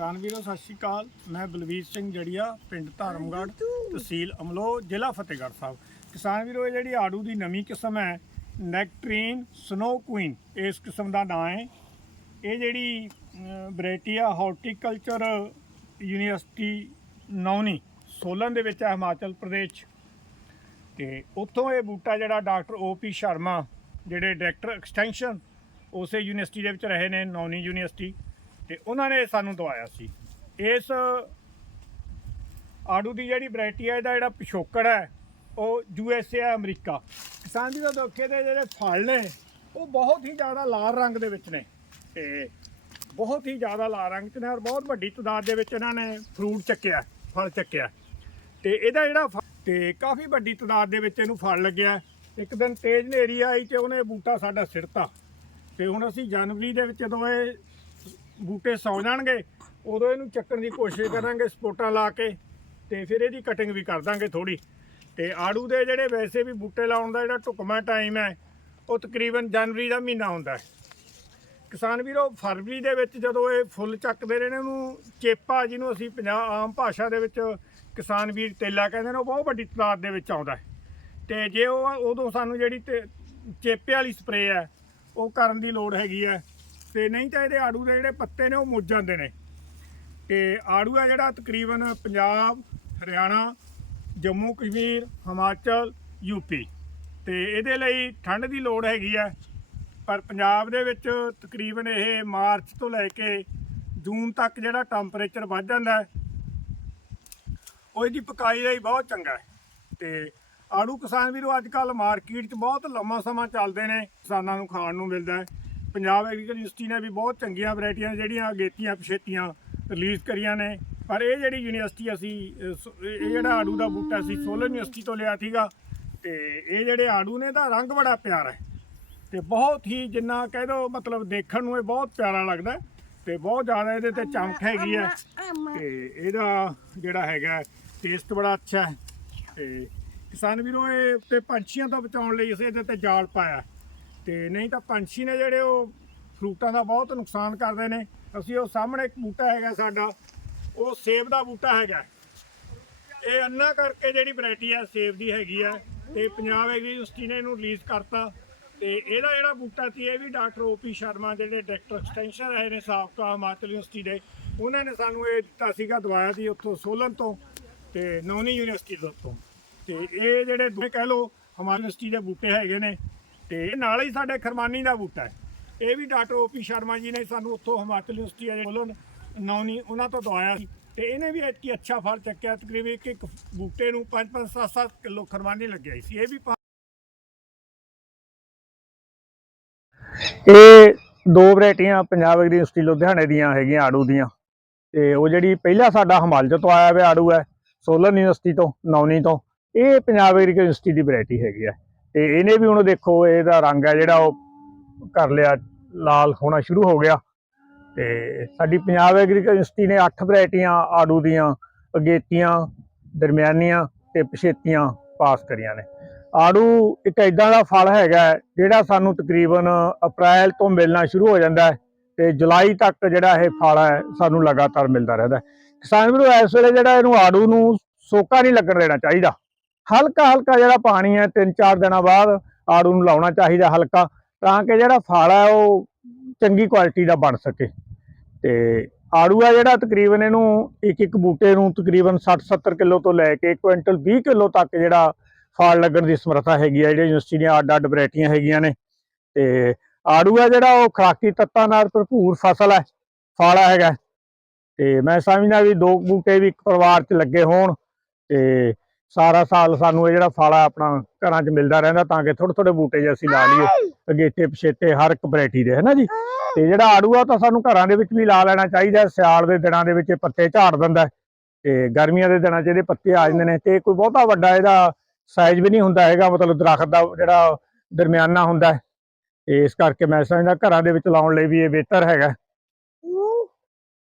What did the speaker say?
ਕਿਸਾਨ ਵੀਰੋ, ਸਤਿ ਸ਼੍ਰੀ ਅਕਾਲ। ਮੈਂ ਬਲਵੀਰ ਸਿੰਘ ਜੜੀਆ, ਪਿੰਡ ਧਰਮਗੜ੍ਹ, ਤਹਿਸੀਲ ਅਮਲੋ ਜ਼ਿਲ੍ਹਾ ਫਤਿਹਗੜ੍ਹ ਸਾਹਿਬ। ਕਿਸਾਨ ਵੀਰੋ, ਇਹ ਜਿਹੜੀ ਆੜੂ ਦੀ ਨਵੀਂ ਕਿਸਮ ਹੈ, ਨੈਕਟਰੀਨ ਸਨੋ ਕੁਈਨ ਇਸ ਕਿਸਮ ਦਾ ਨਾਂ ਹੈ। ਇਹ ਜਿਹੜੀ ਵੈਰਾਈਟੀ ਆ, ਹਾਰਟੀਕਲਚਰ ਯੂਨੀਵਰਸਿਟੀ ਨੌਨੀ, ਸੋਲਨ ਦੇ ਵਿੱਚ ਹੈ, ਹਿਮਾਚਲ ਪ੍ਰਦੇਸ਼। 'ਚ। ਤੇ ਉੱਥੋਂ ਇਹ ਬੂਟਾ ਜਿਹੜਾ ਡਾਕਟਰ ਓਪੀ ਸ਼ਰਮਾ, ਜਿਹੜੇ ਡਾਇਰੈਕਟਰ ਐਕਸਟੈਂਸ਼ਨ, ਉਸੇ ਯੂਨੀਵਰਸਿਟੀ ਦੇ ਵਿੱਚ ਰਹੇ ਨੇ, ਨੌਨੀ ਯੂਨੀਵਰਸਿਟੀ। ਤੇ ਉਹਨਾਂ ਨੇ ਸਾਨੂੰ ਦਵਾਇਆ ਸੀ। ਇਸ ਆੜੂ ਦੀ ਜਿਹੜੀ ਵੈਰਾਈਟੀ ਹੈ, ਇਹਦਾ ਜਿਹੜਾ ਪਿਛੋਕੜ ਹੈ, ਉਹ ਯੂ ਐਸ ਏ ਅਮਰੀਕਾ। ਕਿਸਾਨ ਜੀ ਦਾ ਦੋਖੇ ਦੇ ਜਿਹੜੇ ਫਲ ਨੇ, ਉਹ ਬਹੁਤ ਹੀ ਜ਼ਿਆਦਾ ਲਾਲ ਰੰਗ ਦੇ ਵਿੱਚ ਨੇ। ਤੇ ਬਹੁਤ ਹੀ ਜ਼ਿਆਦਾ ਲਾਲ ਰੰਗ ਚ ਨੇ ਔਰ ਬਹੁਤ ਵੱਡੀ ਤਾਦਾਦ ਦੇ ਵਿੱਚ ਇਹਨਾਂ ਨੇ ਫਰੂਟ ਚੱਕਿਆ, ਫਲ ਚੱਕਿਆ। ਤੇ ਇਹਦਾ ਜਿਹੜਾ ਫ- ਤੇ ਕਾਫੀ ਵੱਡੀ ਤਾਦਾਦ ਦੇ ਵਿੱਚ ਇਹਨੂੰ ਫਲ ਲੱਗਿਆ। ਇੱਕ ਦਿਨ ਤੇਜ਼ ਹਨੇਰੀ ਆਈ ਤੇ ਉਹਨੇ ਬੂਟਾ ਸਾਡਾ ਸਿਰਤਾ ਤੇ ਹੁਣ ਅਸੀਂ ਜਨਵਰੀ ਦੇ ਵਿੱਚ ਜਦੋਂ ਇਹ ਬੂਟੇ ਸੌ ਜਾਣਗੇ, ਉਦੋਂ ਇਹਨੂੰ ਚੱਕਣ ਦੀ ਕੋਸ਼ਿਸ਼ ਕਰਾਂਗੇ ਸਪੋਟਾਂ ਲਾ ਕੇ ਤੇ ਫਿਰ ਇਹਦੀ ਕਟਿੰਗ ਵੀ ਕਰ ਦਾਂਗੇ ਥੋੜੀ ਤੇ ਆੜੂ ਦੇ ਜਿਹੜੇ ਵੈਸੇ ਵੀ ਬੂਟੇ ਲਾਉਣ ਦਾ ਜਿਹੜਾ ਢੁਕਮਾ ਟਾਈਮ ਹੈ, ਉਹ ਤਕਰੀਬਨ ਜਨਵਰੀ ਦਾ ਮਹੀਨਾ ਹੁੰਦਾ ਹੈ। ਕਿਸਾਨ ਵੀਰੋ, ਫਰਵਰੀ ਦੇ ਵਿੱਚ ਜਦੋਂ ਇਹ ਫੁੱਲ ਚੱਕਦੇ ਨੇ ਨਾ, ਉਹਨੂੰ ਚੇਪਾ ਜਿਹਨੂੰ ਅਸੀਂ ਪੰਜਾਬ ਆਮ ਭਾਸ਼ਾ ਦੇ ਵਿੱਚ ਕਿਸਾਨ ਵੀਰ ਤੇਲਾ ਕਹਿੰਦੇ ਨੇ, ਉਹ ਬਹੁਤ ਵੱਡੀ ਤਾਦਾਦ ਦੇ ਵਿੱਚ ਆਉਂਦਾ ਹੈ। ਤੇ ਜੇ ਉਹ ਉਦੋਂ ਸਾਨੂੰ ਜਿਹੜੀ ਤੇ- ਚੇਪੇ ਵਾਲੀ ਸਪਰੇਅ ਹੈ, ਉਹ ਕਰਨ ਦੀ ਲੋੜ ਹੈਗੀ ਹੈ। ਤੇ ਨਹੀਂ ਤਾਂ ਇਹਦੇ ਆੜੂ ਦੇ ਜਿਹੜੇ ਪੱਤੇ ਨੇ ਉਹ ਮੁੱਝ ਜਾਂਦੇ ਨੇ। ਤੇ ਆੜੂ ਹੈ ਜਿਹੜਾ ਤਕਰੀਬਨ ਪੰਜਾਬ, ਹਰਿਆਣਾ, ਜੰਮੂ, ਕਸ਼ਮੀਰ, ਹਿਮਾਚਲ ਯੂਪੀ ਤੇ ਇਹਦੇ ਲਈ ਠੰਡ ਦੀ ਲੋੜ ਹੈਗੀ ਹੈ ਪਰ ਪੰਜਾਬ ਦੇ ਵਿੱਚ ਤਕਰੀਬਨ ਇਹ ਮਾਰਚ ਤੋਂ ਲੈ ਕੇ ਜੂਨ ਤੱਕ ਜਿਹੜਾ ਟੈਂਪਰੇਚਰ ਵੱਧ ਜਾਂਦਾ ਹੈ, ਉਹ ਇਹਦੀ ਪਕਾਈ ਲਈ ਬਹੁਤ ਚੰਗਾ ਹੈ। ਤੇ ਆੜੂ ਕਿਸਾਨ ਵੀਰੋ, ਅੱਜ ਕੱਲ ਮਾਰਕੀਟ 'ਚ ਬਹੁਤ ਲੰਮਾ ਸਮਾਂ ਚੱਲਦੇ ਨੇ। ਕਿਸਾਨਾਂ ਨੂੰ ਖਾਣ ਨੂੰ ਮਿਲਦਾ ਹੈ। ਪੰਜਾਬ ਐਗਰੀਕਲਚਰ ਯੂਨੀਵਰਸਿਟੀ ਨੇ ਵੀ ਬਹੁਤ ਚੰਗੀਆਂ ਵੈਰਾਈਟੀਆਂ ਜਿਹੜੀਆਂ ਅਗੇਤੀਆਂ ਪਛੇਤੀਆਂ ਰਿਲੀਜ਼ ਕਰੀਆਂ ਨੇ। ਪਰ ਇਹ ਜਿਹੜੀ ਯੂਨੀਵਰਸਿਟੀ ਅਸੀਂ ਇਹ ਜਿਹੜਾ ਆੜੂ ਦਾ ਬੂਟਾ ਸੀ ਸੋਲਨ ਯੂਨੀਵਰਸਿਟੀ ਤੋਂ ਲਿਆ ਸੀਗਾ ਤੇ ਇਹ ਜਿਹੜੇ ਆੜੂ ਨੇ ਦਾ ਰੰਗ ਬੜਾ ਪਿਆਰਾ ਹੈ। ਤੇ ਬਹੁਤ ਹੀ ਜਿੰਨਾ ਕਹਿ ਦੋ ਮਤਲਬ ਦੇਖਣ ਨੂੰ ਇਹ ਬਹੁਤ ਪਿਆਰਾ ਲੱਗਦਾ ਤੇ ਬਹੁਤ ਜ਼ਿਆਦਾ ਇਹਦੇ ਤੇ ਚਮਕ ਹੈਗੀ ਹੈ। ਤੇ ਇਹਦਾ ਜਿਹੜਾ ਹੈਗਾ ਟੇਸਟ ਬੜਾ ਅੱਛਾ ਹੈ। ਤੇ ਕਿਸਾਨ ਵੀਰੋ ਇਹ ਤੇ ਪੰਛੀਆਂ ਤੋਂ ਬਚਾਉਣ ਲਈ ਅਸੀਂ ਇਹਦੇ ਤੇ ਜਾਲ ਪਾਇਆ ਤੇ ਨਹੀਂ ਤਾਂ ਪੰਛੀ ਨੇ ਜਿਹੜੇ ਉਹ ਫਰੂਟਾਂ ਦਾ ਬਹੁਤ ਨੁਕਸਾਨ ਕਰਦੇ ਨੇ। ਅਸੀਂ ਉਹ ਸਾਹਮਣੇ ਇੱਕ ਬੂਟਾ ਹੈਗਾ ਸਾਡਾ, ਉਹ ਸੇਬ ਦਾ ਬੂਟਾ ਹੈਗਾ। ਇਹ ਅੰਨਾ ਕਰਕੇ ਜਿਹੜੀ ਵੈਰਾਈਟੀ ਹੈ ਸੇਬ ਦੀ ਹੈਗੀ ਹੈ ਤੇ ਪੰਜਾਬ ਐਗਰੀ ਯੂਨੀਵਰਸਿਟੀ ਨੇ ਇਹਨੂੰ ਰਿਲੀਜ਼ ਕਰਤਾ ਤੇ ਇਹਦਾ ਜਿਹੜਾ ਬੂਟਾ ਸੀ, ਇਹ ਵੀ ਡਾਕਟਰ ਓਪੀ ਸ਼ਰਮਾ ਜਿਹੜੇ ਡਾਇਰੈਕਟਰ ਐਕਸਟੈਂਸ਼ਨ ਰਹੇ ਨੇ ਸਾਬਕਾ ਹਿਮਾਚਲ ਯੂਨੀਵਰਸਿਟੀ ਦੇ, ਉਹਨਾਂ ਨੇ ਸਾਨੂੰ ਇਹ ਦਿੱਤਾ ਸੀਗਾ ਦਵਾਇਆ ਸੀ ਉੱਥੋਂ ਸੋਲਨ ਤੋਂ ਤੇ ਨੌਨੀ ਯੂਨੀਵਰਸਿਟੀ ਤੋਂ ਤੋਂ। ਤੇ ਇਹ ਜਿਹੜੇ ਦੋਵੇਂ ਕਹਿ ਲਓ, ਹਿਮਾਚਲ ਯੂਨੀਵਰਸਿਟੀ ਦੇ ਬੂਟੇ ਹੈਗੇ ਨੇ ਤੇ ਇਹ ਨਾਲ ਹੀ ਸਾਡੇ ਖਰਮਾਨੀ ਦਾ ਬੂਟਾ ਹੈ। ਇਹ ਵੀ ਡਾਕਟਰ ਓਪੀ ਸ਼ਰਮਾ ਜੀ ਨੇ ਸਾਨੂੰ ਉੱਥੋਂ ਹਿਮਾਚਲ ਯੂਨੀਵਰਸਿਟੀ ਆ ਜਿਹੜੀ ਨੌਨੀ ਉਹਨਾਂ ਤੋਂ ਦਵਾਇਆ ਸੀ। ਤੇ ਇਹਨੇ ਵੀ ਐਤਕੀ ਅੱਛਾ ਫਲ ਚੱਕਿਆ। ਤਕਰੀਬਨ ਇੱਕ ਇੱਕ ਬੂਟੇ ਨੂੰ 5-5 7-7 ਕਿਲੋ ਖਰਮਾਨੀ ਲੱਗਿਆ ਸੀ। ਇਹ ਵੀ ਇਹ ਦੋ ਵੈਰਾਈਟੀਆਂ ਪੰਜਾਬ ਐਗਰੀ ਯੂਨੀਵਰਸਿਟੀ ਲੁਧਿਆਣੇ ਦੀਆਂ ਹੈਗੀਆਂ, ਆੜੂ ਦੀਆਂ। ਤੇ ਉਹ ਜਿਹੜੀ ਪਹਿਲਾ ਸਾਡਾ ਹਿਮਾਚਲ ਤੋਂ ਆਇਆ ਹੋਇਆ ਆੜੂ ਹੈ ਸੋਲਨ ਯੂਨੀਵਰਸਿਟੀ ਤੋਂ, ਨੌਨੀ ਤੋਂ। ਇਹ ਪੰਜਾਬ ਐਗਰੀ ਯੂਨੀਵਰਸਿਟੀ ਦੀ ਵੈਰਾਈਟੀ ਹੈਗੀ ਹੈ। ਤੇ ਇਹਨੇ ਵੀ ਹੁਣ ਦੇਖੋ ਇਹਦਾ ਰੰਗ ਹੈ ਜਿਹੜਾ ਉਹ ਕਰ ਲਿਆ, ਲਾਲ ਹੋਣਾ ਸ਼ੁਰੂ ਹੋ ਗਿਆ। ਤੇ ਸਾਡੀ ਪੰਜਾਬ ਐਗਰੀਕਲਚਰ ਯੂਨੀਵਰਸਿਟੀ ਨੇ 8 ਵੈਰਾਈਟੀਆਂ ਆੜੂ ਦੀਆਂ, ਅਗੇਤੀਆਂ, ਦਰਮਿਆਨੀਆਂ ਤੇ ਪਛੇਤੀਆਂ ਪਾਸ ਕਰੀਆਂ ਨੇ। ਆੜੂ ਇੱਕ ਇਦਾਂ ਦਾ ਫਲ ਹੈਗਾ ਜਿਹੜਾ ਸਾਨੂੰ ਤਕਰੀਬਨ ਅਪ੍ਰੈਲ ਤੋਂ ਮਿਲਣਾ ਸ਼ੁਰੂ ਹੋ ਜਾਂਦਾ ਹੈ ਤੇ ਜੁਲਾਈ ਤੱਕ ਜਿਹੜਾ ਇਹ ਫਲ ਹੈ ਸਾਨੂੰ ਲਗਾਤਾਰ ਮਿਲਦਾ ਰਹਿੰਦਾ ਕਿਸਾਨ ਵੀਰੋ, ਇਸ ਵੇਲੇ ਜਿਹੜਾ ਇਹਨੂੰ ਆੜੂ ਨੂੰ ਸੋਕਾ ਨਹੀਂ ਲੱਗਣ ਦੇਣਾ ਚਾਹੀਦਾ। ਹਲਕਾ ਹਲਕਾ ਜਿਹੜਾ ਪਾਣੀ ਹੈ 3-4 ਦਿਨਾਂ ਬਾਅਦ ਆੜੂ ਨੂੰ ਲਾਉਣਾ ਚਾਹੀਦਾ ਹਲਕਾ, ਤਾਂ ਕਿ ਜਿਹੜਾ ਫਲ ਹੈ, ਉਹ ਚੰਗੀ ਕੁਆਲਿਟੀ ਦਾ ਬਣ ਸਕੇ। ਤੇ ਆੜੂ ਆ ਜਿਹੜਾ ਤਕਰੀਬਨ ਇਹਨੂੰ ਇੱਕ ਇੱਕ ਬੂਟੇ ਨੂੰ ਤਕਰੀਬਨ 60-70 ਕਿਲੋ ਤੋਂ ਲੈ ਕੇ ਕੁਇੰਟਲ 20 ਕਿਲੋ ਤੱਕ ਜਿਹੜਾ ਫਲ ਲੱਗਣ ਦੀ ਸਮਰੱਥਾ ਹੈਗੀ ਆ ਜਿਹੜੇ ਯੂਨੀਵਰਸਿਟੀ ਦੀਆਂ ਅੱਡ-ਅੱਡ ਵੈਰਾਈਟੀਆਂ ਹੈਗੀਆਂ ਨੇ। ਤੇ ਆੜੂ ਆ ਜਿਹੜਾ ਉਹ ਖੁਰਾਕੀ ਤੱਤਾਂ ਨਾਲ ਭਰਪੂਰ ਫਸਲ ਹੈ, ਫਲ ਹੈਗਾ। ਤੇ ਮੈਂ ਸਮਝਦਾ ਵੀ ਦੋ ਬੂਟੇ ਵੀ ਇੱਕ ਪਰਿਵਾਰ 'ਚ ਲੱਗੇ ਹੋਣ, ਤੇ ਸਾਰਾ ਸਾਲ ਸਾਨੂੰ ਇਹ ਜਿਹੜਾ ਫਲ ਆਪਣਾ ਘਰਾਂ 'ਚ ਮਿਲਦਾ ਰਹਿੰਦਾ ਤਾਂ ਕਿ ਥੋੜੇ ਥੋੜੇ ਬੂਟੇ ਜੇ ਅਸੀਂ ਲਾ ਲਈਏ। ਅਗੇਤੇ ਪਛੇਤੇ ਹਰ ਇੱਕ ਵੈਰਾਈਟੀ ਦੇ ਹੈ ਜੀ? ਤੇ ਜਿਹੜਾ ਆੜੂ ਆ ਤਾਂ ਸਾਨੂੰ ਘਰਾਂ ਦੇ ਵਿੱਚ ਵੀ ਲਾ ਲੈਣਾ ਚਾਹੀਦਾ, ਸਿਆਲ ਦੇ ਦਿਨਾਂ ਦੇ ਵਿੱਚ ਇਹ ਪੱਤੇ ਝਾੜ ਦਿੰਦਾ ਤੇ ਗਰਮੀਆਂ ਦੇ ਦਿਨਾਂ 'ਚ ਇਹਦੇ ਪੱਤੇ ਆ ਜਾਂਦੇ ਨੇ ਤੇ ਕੋਈ ਬਹੁਤਾ ਵੱਡਾ ਇਹਦਾ ਸਾਈਜ਼ ਵੀ ਨਹੀਂ ਹੁੰਦਾ ਹੈਗਾ, ਮਤਲਬ ਦਰਖਤ ਦਾ ਜਿਹੜਾ ਦਰਮਿਆਨਾ ਹੁੰਦਾ ਤੇ ਇਸ ਕਰਕੇ ਮੈਂ ਸਮਝਦਾ ਘਰਾਂ ਦੇ ਵਿੱਚ ਲਾਉਣ ਲਈ ਵੀ ਇਹ ਬਿਹਤਰ ਹੈਗਾ।